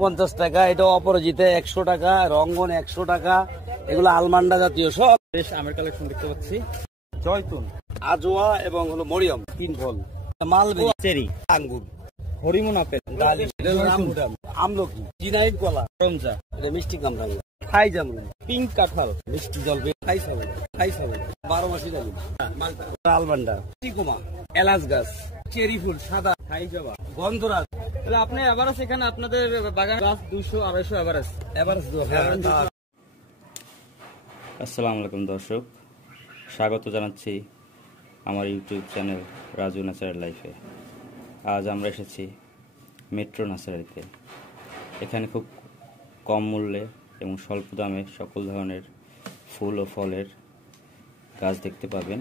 50 টাকা, এটা অপরাজিতে 100 টাকা, রঙ্গন 100 টাকা, এগুলো আলমান্ডা জাতীয় সব আমের কালেকশন দেখতে পাচ্ছি। জয়তুন, আজোয়া এবং হলো মরিয়ম, 3 ফল, মালবেরি, চেরি, আঙ্গুর, হরিমন আপেল, ডালিম, আমলকি, জিনাইন কলা, রমজা, এটা মিষ্টি কামরাঙ্গা, খাই জামরুল, পিঙ্ক কাঁঠাল, মিষ্টি জলপাই, খাই সাবল, 12 মাসি ডালিম, মালটা, আলমান্ডা, টিকুমা, এলাচ গাছ, চেরি ফুল, সাদা, খাই জবা, গন্ধরাজ। তাহলে আপনি এভারেজ এখানে আপনাদের বাগান গাছ 200-250 এভারেজ। আসসালামু আলাইকুম দর্শক, স্বাগত জানাচ্ছি আমার ইউটিউব চ্যানেল রাজু ন্যাচারাল লাইফে। আজ আমরা এসেছি মেট্রো নার্সারিতে। এখানে খুব কম মূল্যে এবং স্বল্প দামে সকল ধরনের ফুল ও ফলের গাছ দেখতে পাবেন।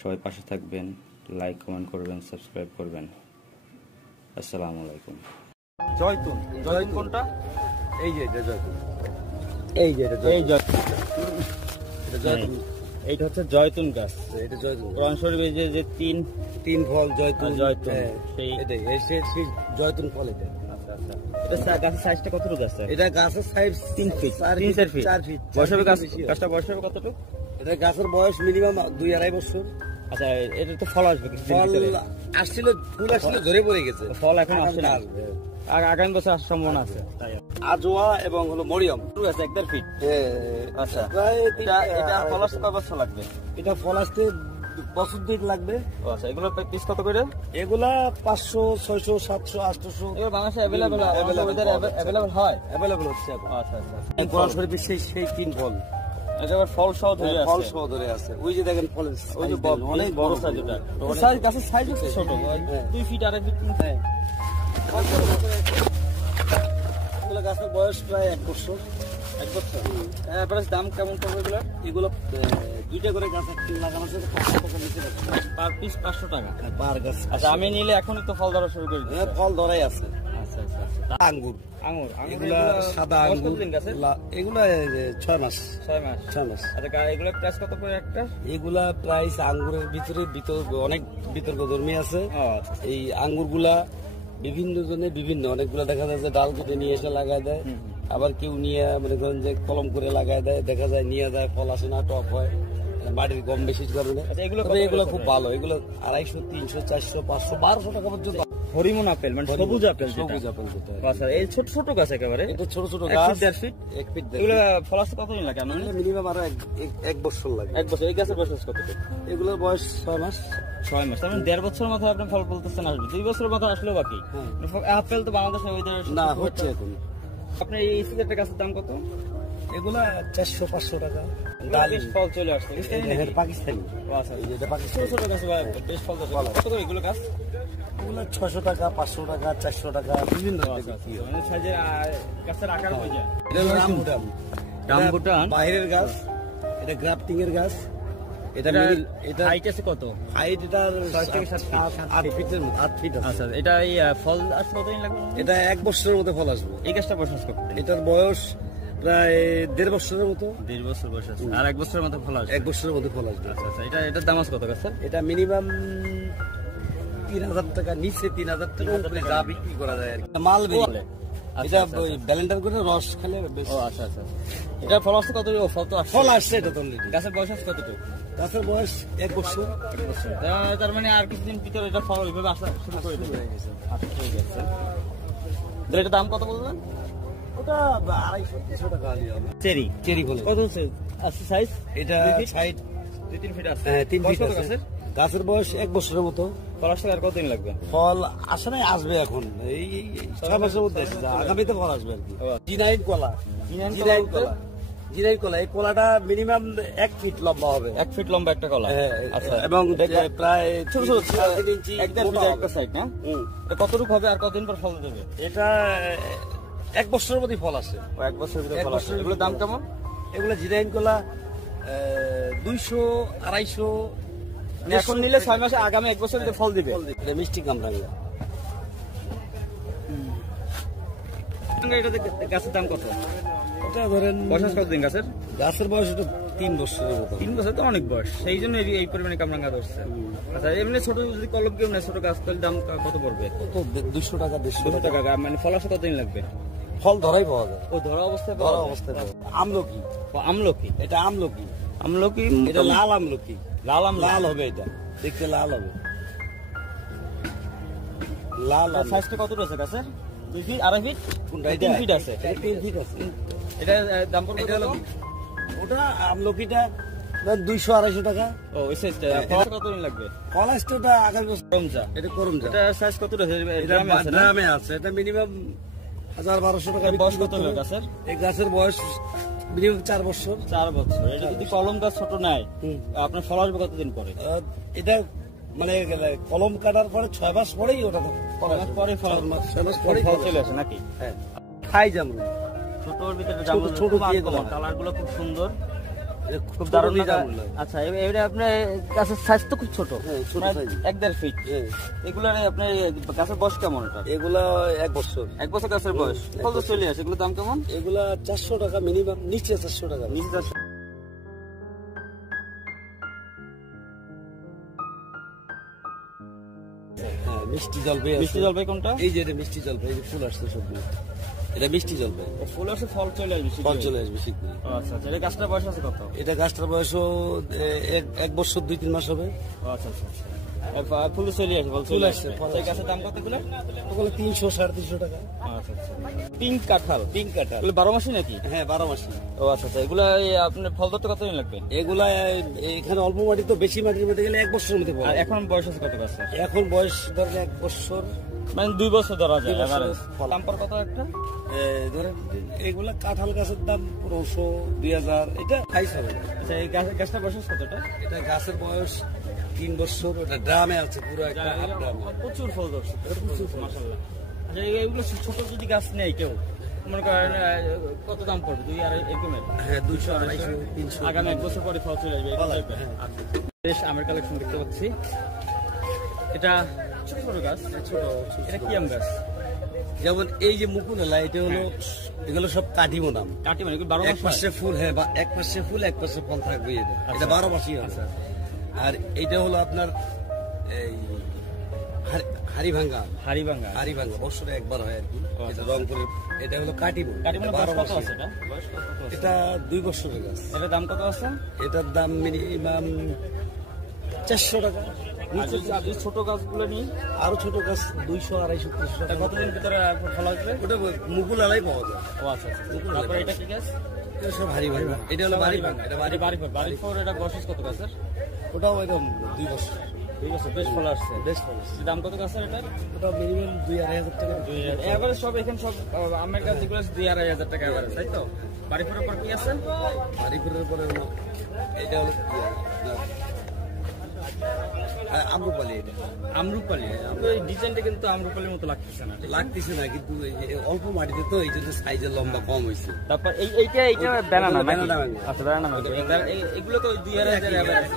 সবাই পাশে থাকবেন, লাইক কমেন্ট করবেন, সাবস্ক্রাইব করবেন। আসসালামু আলাইকুম। জয়তুন, জয়তুন কোনটা? এই যে এটা জয়তুন, এইটা হচ্ছে জয়তুন গাছ। এটা জয়তুন কোরআন শরীফে যে তিন ফল জয়তুন, সেই জয়তুন ফল। এটা এটা গাছের সাইজটা কতটুকু আছে? এটা গাছের সাইজ 3 ফিট, 4 ফিট। বয়স হবে গাছটা বয়স হবে কতটুকু? এটা গাছের বয়স মিনিমাম 2-2.5 বছর। আচ্ছা, এটা তো ফল আসবে কিছুদিন ফল ভিতরে। আসছিল, ফুল আসছিল, ধরে পড়ে গেছে, ফল এখন আসছে না, আসবে আগামী বছর আসার সম্ভাবনা আছে। আজোয়া এবং হলো মরিয়ম আছে 1.5 ফিট। আচ্ছা, প্রায় এটা ফল আসতে কত বছর লাগবে? এটা ফল আসতে বছর 2 লাগবে। আচ্ছা, এগুলো পিস কত করে? এগুলা 500, 600, 700, 800। এগুলো বাংলাদেশে অ্যাভেলেবল হয়? অ্যাভেলেবল হচ্ছে এখন। আচ্ছা আচ্ছা, এই কোরআন শরীফের সেই 3 ফল, এটা আবার ফল সহ ধরে আছে। ফল সহ ধরে আছে। ওই যে দেখেন ফলের ওই যে অনেক বড় সাইজ। এটা সাইজ গাছের সাইজ হচ্ছে ছোট, 2 ফিট, 2.5 ফিট। এগুলো গাছের বয়স প্রায় 1 বছর। 1 বছর। এভারেজ দাম কেমন পড়বে এগুলো? এগুলো 2টা করে গাছ লাগানো আছে, 500 টাকা নিচে পার পিস 500 টাকা পার গাছ। আচ্ছা, আমি নিলে এখনই তো ফল ধরা শুরু করে দিই। ফল ধরাই আছে। আচ্ছা আচ্ছা আচ্ছা। আঙ্গুর, এগুলা সাদা আঙ্গুর, এগুলা 6 মাস। 6 মাস। আচ্ছা, এগুলা প্রাইস কত করে একটা? এগুলা প্রাইস আঙ্গুরের ভিতরে অনেক বিতর্কধর্মী আছে। এই আঙ্গুরগুলা বিভিন্ন জনে বিভিন্ন, অনেকগুলা দেখা যায় যে ডাল কেটে নিয়ে এসে লাগায় দেয়, আবার কেউ নিয়ে মনে করেন যে কলম করে লাগায় দেয়, দেখা যায় নিয়ে যায়, ফল আসে না, টক হয়, মাটির কম বেশি কারণে। এগুলো খুব ভালো। এগুলো 250, 300, 400, 500, 1200 টাকা পর্যন্ত। হরিমন আপেল মানে সবুজ আপেল। আচ্ছা, এই ছোট ছোট গাছ একেবারে, এটা ছোট ছোট গাছ, 1 ফিট। এগুলো ফল আসতে কতদিন লাগে? মিনিমাম আরো 1 বছর লাগে। 1 বছর। এই গাছের বয়স কত? এগুলোর বয়স 6 মাস। 6 মাস, তার মানে 1.5 বছরের মাথায় আপনি ফল বলতেছেন আসবে। 2 বছরের মাথায় আসলেও বাকি। আপেল তো বাংলাদেশে না হচ্ছে এখন। আপনার এই সিজনটা গাছের দাম কত? এগুলা 400-500 টাকা। ডালিম ফল চলে আসছে পাকিস্তানি। আচ্ছা, এটা পাকিস্তানি ছোট গাছ, বেশ ফল ধরে। কত করে এগুলো গাছ? এগুলো 600 টাকা, 500 টাকা, 400 টাকা, বিভিন্ন মানে সাইজের গাছের আকার হয়ে যায়। রামবুটান বাইরের গাছ, এটা গ্রাফটিং এর গাছ। এটা হাইট আছে কত? হাইট এটা 6 থেকে 8 ফিটের 8 ফিট আছে। আচ্ছা, এটা এই ফল আসতে কতদিন লাগবে? এটা 1 বছরের মধ্যে ফল আসবে। এই গাছটা বয়স কত? এটার বয়স প্রায় 1.5 বছরের মতো। 1.5 বছর বয়স আছে, আর 1 বছরের মধ্যে ফল আসবে। 1 বছরের মধ্যে ফল আসবে। আচ্ছা আচ্ছা, এটার দাম আছে কত গাছের? এটা মিনিমাম 3000 টাকা, নিচে 3000 টাকা উপরে যা বিক্রি করা যায় আর কি। মালবেরি, এটা ওই ব্যালেন্ডার করে রস খেলে বেশ। আচ্ছা আচ্ছা, এটা ফল আসতে কত? ফল তো আসছে, ফল আসছে। এটা তো অলরেডি। গাছের বয়স আছে কতটুকু? গাছের বয়স 1 বছর। তার মানে আর কিছুদিন ভিতরে এটা ফল ওইভাবে আসা শুরু করে দেবে। আচ্ছা, ঠিক আছে। এটার দাম কত বললেন? ওটা 250-300 টাকা। চেরি বলে কত আছে সাইজ? এটা সাইড 2-3 ফিট আছে। হ্যাঁ, 3 ফিট আছে। গাছের বয়স 1 বছরের মতো। ফল আসতে আর কতদিন লাগবে? ফল আসে নাই, আসবে এখন এই 6 মাসের মধ্যে আসবে, আগামীতে ফল আসবে আর কি। জিনাইন কলা, জিনাইন কলা, এই কলাটা মিনিমাম 1 ফিট লম্বা হবে। 1 ফিট লম্বা একটা কলা। আচ্ছা, এবং প্রায় ছোট ছোট 3 ইঞ্চি, 1.5 ফিট একটা সাইড না? এটা কতটুকু হবে আর কতদিন পর ফল দেবে? এটা 1 বছরের মধ্যে ফল আসে। 1 বছরের ভিতরে ফল আসে। এগুলোর দাম কেমন? এগুলো জিনাইন কলা 200-250। এখন নিলে 6 মাসে, আগামী 1 বছর ফল দিবে। এটা মিষ্টি কামরাঙ্গা। এটা গাছের দাম কত? ওটা ধরেন বয়স কতদিন গাছের? গাছের বয়স 3 বছরের মতো। 3 বছর তো অনেক বয়স, সেই জন্য এই পরিমাণে কামরাঙ্গা ধরছে। আচ্ছা এমনি ছোট যদি কলম কেউ নেয়, ছোট গাছ, তাহলে দাম কত পড়বে? তো 200 টাকা 150 টাকা। মানে ফল আসতে কতদিন লাগবে? ফল ধরাই পাওয়া যায়। ও ধরা অবস্থায় ধরা অবস্থায় পাওয়া যায়। আমলকি। আমলকি, এটা আমলকি। আমলকি এটা লাল আমলকি। লাল লাল হবে, এটা দেখতে লাল হবে। লাল সাইজটা কতটা আছে গাছের? 2 ফিট, 2.5 ফিট? কোনটা? 3 ফিট আছে। 3 ফিট আছে। এটা দাম পড়বে কত? ওটা আমলকিটা 200-250 টাকা। ও ওই সাইজটা। ফল কতদিন লাগবে? কলাস্টটা আগামী বছর। করমচা, এটা করমচা। এটা সাইজ কতটা আছে? এটা ড্রামে আছে। এটা মিনিমাম 1000-1200 টাকা। বয়স কত হবে গাছের? এই গাছের বয়স মিনিমাম 4 বছর। 4 বছর। এটা যদি কলম গাছ ছোট নেয়, আপনার ফল আসবে কতদিন পরে? এটা মানে কলম কাটার পরে 6 মাস পরেই ওটা পরে ফল 6 মাস পরেই ফল চলে আসে নাকি? হ্যাঁ, খাই জামরুল। ছোটর ভিতরে ছোট কালার গুলো খুব সুন্দর, খুব দারুণ জামরুল। আচ্ছা এটা আপনার গাছের সাইজ তো খুব ছোট, ছোট সাইজ, 1-1.5 ফিট। এগুলার আপনার গাছের বয়স কেমন? এটা এগুলা 1 বছর। 1 বছর গাছের বয়স, ফল তো চলে আসে। এগুলোর দাম কেমন? এগুলা 400 টাকা মিনিমাম, নিচে 400 টাকা। নিচে 400। হ্যাঁ, মিষ্টি জলপাই। মিষ্টি জলপাই কোনটা? এই যে এটা মিষ্টি জলপাই, এই যে ফুল আসছে সবগুলো, এটা মিষ্টি জলপাই। ফুল আসে, ফল চলে আসবে, ফল চলে আসবে শীঘ্রই। আচ্ছা আচ্ছা। এটা গাছটার বয়স আছে কত? এটা গাছটার বয়সও 1 বছর 2-3 মাস হবে। আচ্ছা আচ্ছা। ফুল চলে আসে, ফল চলে আসে। এই গাছের দাম কত গুলো? ওগুলো 300-350 টাকা। আচ্ছা আচ্ছা। পিঙ্ক কাঁঠাল। পিঙ্ক কাঁঠাল। এগুলো 12 মাসই নাকি? হ্যাঁ, 12 মাসই। ও আচ্ছা আচ্ছা। এগুলা আপনার ফল ধরতে কতদিন লাগবে? এগুলা এখানে অল্প মাটি তো, বেশি মাটির মধ্যে গেলে 1 বছরের মধ্যে আর পাওয়া যায়। এখন বয়স আছে কত গাছে? এখন বয়স ধরেন 1 বছর, মানে 2 বছর ধরা যায়। 2 বছর ফল। দাম পর কত একটা? ধরেন এগুলা কাঁঠাল গাছের দাম 1500-2000, এটা খাইস হবে না। আচ্ছা এই গাছটার বয়স আছে কতটা? এটা গাছের বয়স 3 বছর। ওটা ড্রামে আছে, পুরো একটা হাফ ড্রামে। প্রচুর ফল ধরছে, মাশাআল্লাহ। আচ্ছা এগুলো ছোট যদি গাছ নেই কেউ, মনে করেন কত দাম পড়বে? 2-2.5 এরকমের? হ্যাঁ, 200-250-300। আগামী 1 বছর পরে ফল চলে আসবে। আচ্ছা, বেশ আমের কালেকশন দেখতে পাচ্ছি। এটা ছোট ছোট গাছ। ছোট, এটা কি আম গাছ? যেমন এই যে মুকুলেলা, এটা হলো, এগুলো সব কাটিমো নাম। কাটি মানে 12 এক মাস পাশে ফুল, হ্যাঁ, এক পাশে ফুল, এক পাশে ফল থাকবে। এটা 12 মাসই আছে। আর এটা হলো আপনার এই হাড়িভাঙ্গা। হাড়িভাঙ্গা বছরে একবার হয় আর কি। এটা রংপুরের, এটা হলো কাটিমো। কাটি মানে 12 কত মাসই। আছে এটা? বয়স কত আছে? এটা 2 বছরের গাছ। এটার দাম কত আছে? এটার দাম মিনিমাম 400 টাকা। আর যদি ছোট গাছগুলো নিই, আরো ছোট গাছ 200-250-300 টাকা। কতদিন ভিতরে ফল আসবে? ওটা মুকুল আলাই পাওয়া যায়। ও আচ্ছা আচ্ছা। তারপরে এটা কি গাছ? এটা সব হাড়িভাঙ্গা। এটা হলো বাড়িভাঙ্গা। এটা বাড়িফল। এটা বয়স কত গাছের? ওটাও একদম 2 বছর। 2 বছর, বেশ ফল আসছে। বেশ ভালো। দাম কত গাছের এটার? ওটা মিনিমাম 2-2.5 টাকা। এভারেজ সব এখানে সব আমের গাছ যেগুলো 2-2.5 হাজার টাকা এভারেজ, তাই তো? বাড়িফলের পর কি আছে? বাড়িপুরের পরে হলো এটা হলো আমরুপালি। এটা আমরুপালি। এই ডিজাইনটা কিন্তু আমরুপালির মতো লাগতেছে না। লাগতেছে না, কিন্তু এই যে অল্প মাটিতে তো এই জন্য সাইজের লম্বা কম হয়েছে। তারপর এইটা ব্যানানা নাকি? banana mango। আচ্ছা ব্যানানা ম্যাঙ্গো। এগুলো তো 2-2.5 এভারেজ।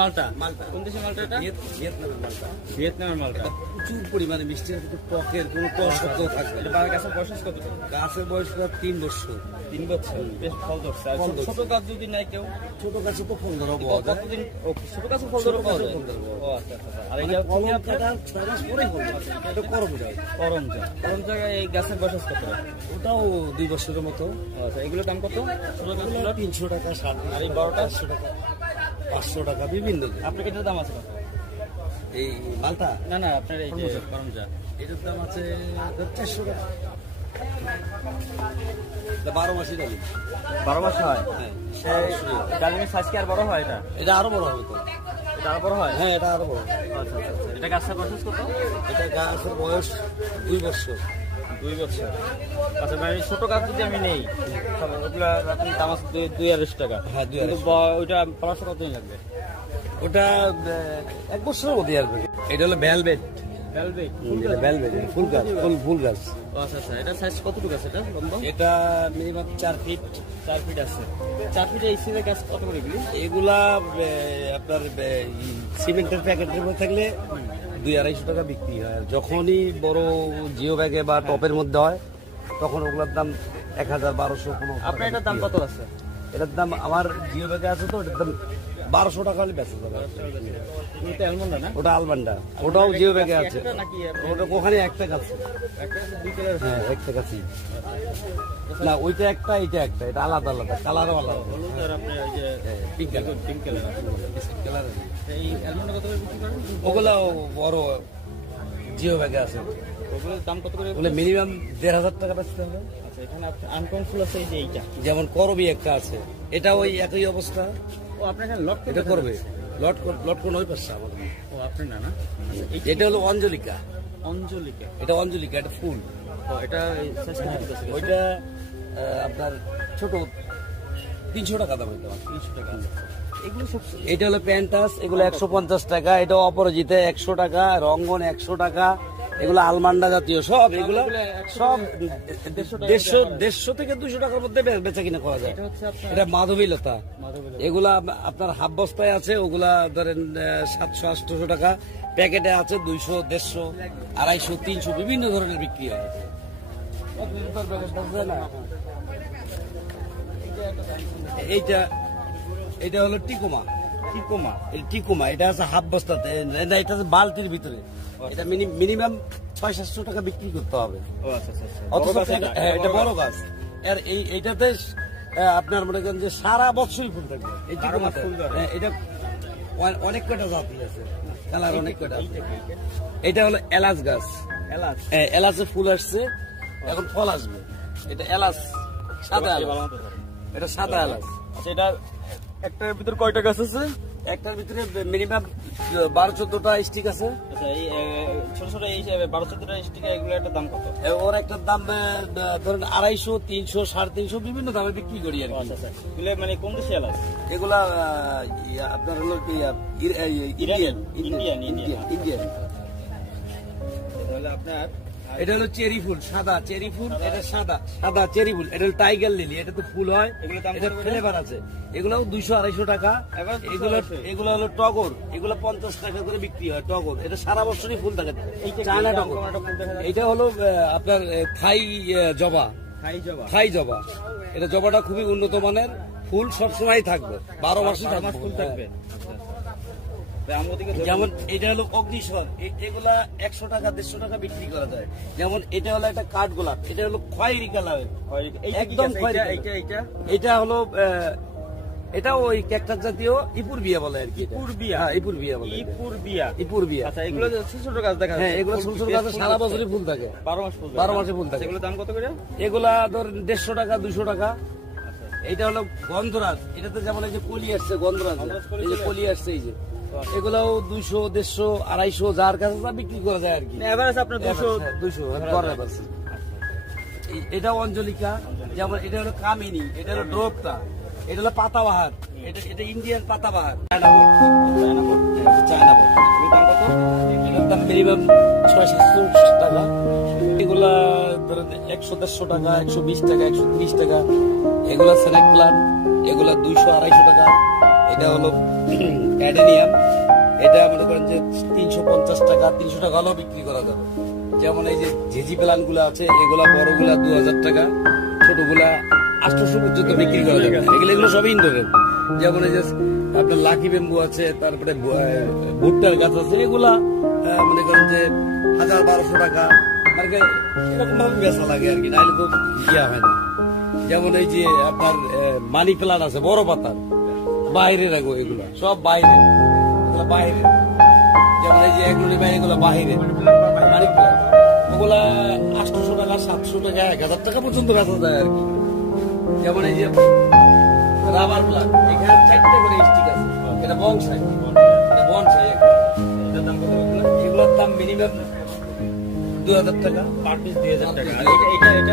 মালটা। কোন দেশের মালটা এটা? ভিয়েতনামের মালটা। ভিয়েতনামের মালটা। প্রচুর পরিমাণে মিষ্টি, টকের কোনো টক শব্দ থাকবে না। এটা গাছের বয়স কত? গাছের বয়স প্রায় 3 বছর। 3 বছর, বেশ ফল ধরছে। আর ছোট গাছ যদি নাই কেউ, ছোট গাছে তো 15 পাওয়া যায়। কতদিন? ছোট গাছে ফল ধরে পাওয়া যায়। ও আচ্ছা আচ্ছা। আর এইটা কলম কাটা 6 মাস পরেই ফল ধরে। এটা করম যায়। করম জায়গায় এই গাছের বয়স কত? ওটাও 2 বছরের মতো। আচ্ছা এগুলোর দাম কত? ছোট গাছগুলো 300 টাকা, 700। আর এই বড়টা 500 টাকা, 500 টাকা, বিভিন্ন। আপনার এটার দাম আছে কত? এই মালটা না না, আপনার এই যে করমজা, এটার দাম আছে 400 টাকা। 12 মাসই ডালিম। 12 মাস হয়? হ্যাঁ, ডালিমের সাইজ কি আর বড় হয়? এটা আরো বড় হবে তো। এটা আরো বড় হয়? হ্যাঁ, এটা আরো বড়। আচ্ছা আচ্ছা। এটা গাছের বয়স কত? এটা গাছের বয়স 2 বছর। 2 বছর। আচ্ছা মানে ছোট গাছ যদি আমি নেই, ওগুলা আপনি দাম আছে 2-2.5 টাকা। হ্যাঁ, 2.5 কিন্তু ওইটা পড়াশোনা কতদিন লাগবে? ওটা 1 বছরের মধ্যে আসবে। এটা হলো ভেলভেট। ভেলভেট। ভেলভেট ফুল গাছ, ফুল গাছ। আচ্ছা আচ্ছা। এটা সাইজ কতটুকু আছে? এটা লম্বা? এটা মিনিমাম 4 ফিট। 4 ফিট আছে। 4 ফিটে এই সিমের গাছ কত করে এগুলি? এগুলা আপনার সিমেন্টের প্যাকেটের মধ্যে থাকলে 200-250 টাকা বিক্রি হয়। আর যখনই বড় জিও ব্যাগে বা টপের মধ্যে হয়, তখন ওগুলোর দাম 1000-1200। আপনার এটার দাম কত আছে? এটার দাম আমার জিও ব্যাগে আছে তো, এটার দাম 1200 টাকা হলে বেচা যাবে। ওটা আলমান্ডা, ওটাও জিও ব্যাগে আছে। ওটা ওখানে একটা আছে, হ্যাঁ একটা আছে না, ওইটা একটা এটা একটা, এটা আলাদা আলাদা, কালারও আলাদা। ওগুলো বড় জিও ব্যাগে আছে। ওগুলোর দাম কত করে? ওগুলো মিনিমাম 1500 টাকা বেচতে হবে। আচ্ছা, এখানে আনকমন ফুল আছে এই যে এইটা, যেমন করবি একটা আছে, এটা ওই একই অবস্থা। ও আপনার এখানে লট এটা করবে লট কোন ওই পাশে আমাদের। ও আপনার না না, এটা হলো অঞ্জলিকা। অঞ্জলিকা, এটা অঞ্জলিকা, এটা ফুল। ও এটা সাইজ কত আছে? ওইটা আপনার ছোট 300 টাকা দাম। 300 টাকা। এগুলো সব এটা হলো প্যান্টাস, এগুলো 150 টাকা। এটা অপরাজিতে 100 টাকা, রঙ্গন 100 টাকা। এগুলো আলমান্ডা জাতীয় সব, এগুলো সব 150 থেকে 200 টাকার মধ্যে বেচা কিনা করা যায়। এটা মাধবীলতা, এগুলা আপনার হাফ বস্তায় আছে, ওগুলা ধরেন 700-800 টাকা। প্যাকেটে আছে 200, 150, 250, 300 বিভিন্ন ধরনের বিক্রি হয়। এইটা হলো টিকোমা। টিকোমা, এই টিকোমা এটা আছে হাফ বস্তাতে, এটা আছে বালতির ভিতরে। এটা মিনিমাম 600-700 টাকা বিক্রি করতে হবে। ও আচ্ছা আচ্ছা। অথচ এটা বড় গাছ। আর এইটাতে আপনার মনে করেন যে সারা বছরই ফুল থাকবে। এই টিকোমাতে এটা অনেক কয়টা জাতি আছে, কালার অনেক কয়টা। এটা হলো এলাচ গাছ। এলাচ, এলাচে ফুল আসছে, এখন ফল আসবে। এটা এলাচ, সাদা এলাচ। এটা সাদা এলাচ। আচ্ছা, এটা একটার ভিতর কয়টা গাছ আছে? একটার ভিতরে মিনিমাম 12-14টা স্টিক আছে। আচ্ছা, এই ছোট ছোট এই 12-14টা স্টিক, এগুলো একটা দাম কত? ওর একটা দাম ধরেন 250, 300, 350 বিভিন্ন দামে বিক্রি করি আর কি। আচ্ছা আচ্ছা, এগুলো মানে কোন দেশে এলাচ? এগুলা আপনার হলো কি ইন্ডিয়ান। তাহলে আপনার এটা হলো চেরি ফুল, সাদা চেরি ফুল। এটা সাদা চেরি ফুল। এটা হলো টাইগার লিলি, এটা তো ফুল হয়, এটা ফ্লেভার আছে। এগুলাও 200-250 টাকা। এগুলো হলো টগর, এগুলো 50 টাকা করে বিক্রি হয়। টগর এটা সারা বছরই ফুল থাকে, চায়না টগর। এটা হলো আপনার থাই জবা। থাই জবা, এটা জবাটা খুবই উন্নত মানের ফুল, সবসময় থাকবে, 12 মাসই ফুল থাকবে। যেমন এটা হলো অগ্নিস্বর, এগুলা 100 টাকা 150 টাকা বিক্রি করা যায়। যেমন এটা হলো একটা কাঠ গোলাপ, এটা হলো খয়েরি কালার, একদম খয়েরি। এটা হলো এটা ওই ক্যাকটাস জাতীয় ইপুর বিয়া বলে আর কি। ইপুর বিয়া বলে। ইপুর বিয়া। আচ্ছা, এগুলো ছোট ছোট গাছ দেখা যায়। হ্যাঁ, এগুলো ছোট ছোট গাছ, সারা বছরই ফুল থাকে, 12 মাসে ফুল থাকে। এগুলোর দাম কত করে? এগুলা ধরেন 150 টাকা 200 টাকা। এটা হলো গন্ধরাজ, এটাতে যেমন এই যে কলি আসছে, গন্ধরাজ এই যে কলি আসছে, এই যে এগুলাও 200, 150, 250 যার কাছে যা বিক্রি করা যায় আর কি। এভারেজ আপনার 200 এটা অঞ্জলিকা। যেমন এটা হলো কামিনী, এটা হলো ড্রপটা, এটা হলো পাতাবাহার, এটা ইন্ডিয়ান পাতাবাহার। চায়না বট। এটার দাম মিনিমাম 600-700 টাকা। এগুলা ধরেন 100-150 টাকা, 120 টাকা, 130 টাকা। এগুলা স্নেক প্লান্ট, এগুলা 200-250 টাকা। এটা হলো অ্যাডেনিয়াম, এটা মনে করেন যে 350 টাকা, 300 টাকা হলেও বিক্রি করা যাবে। যেমন এই যে ঝিঝি প্লান্ট গুলা আছে, এগুলা বড়গুলা 2000 টাকা, ছোটগুলা 800 পর্যন্ত বিক্রি করা যাবে। এগুলো সবই ইনডোরের। যেমন এই যে আপনার লাকি বেম্বু আছে, তারপরে ভুট্টার গাছ আছে, এগুলা মনে করেন যে 1000-1200 টাকা। মানে এরকম ভাবে বেচা লাগে আর কি, নাহলে তো ইয়া হয় না। যেমন এই যে আপনার মানি প্লান্ট আছে, বড় পাতার, বাইরে রাখবো, এগুলা সব বাইরে, এগুলা বাইরে। যেমন এই যে এগুলি ভাই, এগুলা বাইরে মানি প্লান্ট, ওগুলা 800 টাকা, 700 টাকা, 1000 টাকা পর্যন্ত বেচা যায় আর কি। যেমন এই যে রাবার প্লান্ট, এখানে 4টে করে স্টিক আছে, এটা বনসাই, এটা বনসাই। এগুলোর দাম মিনিমাম 2000 টাকা, পার পিস 2000 টাকা। আর এটা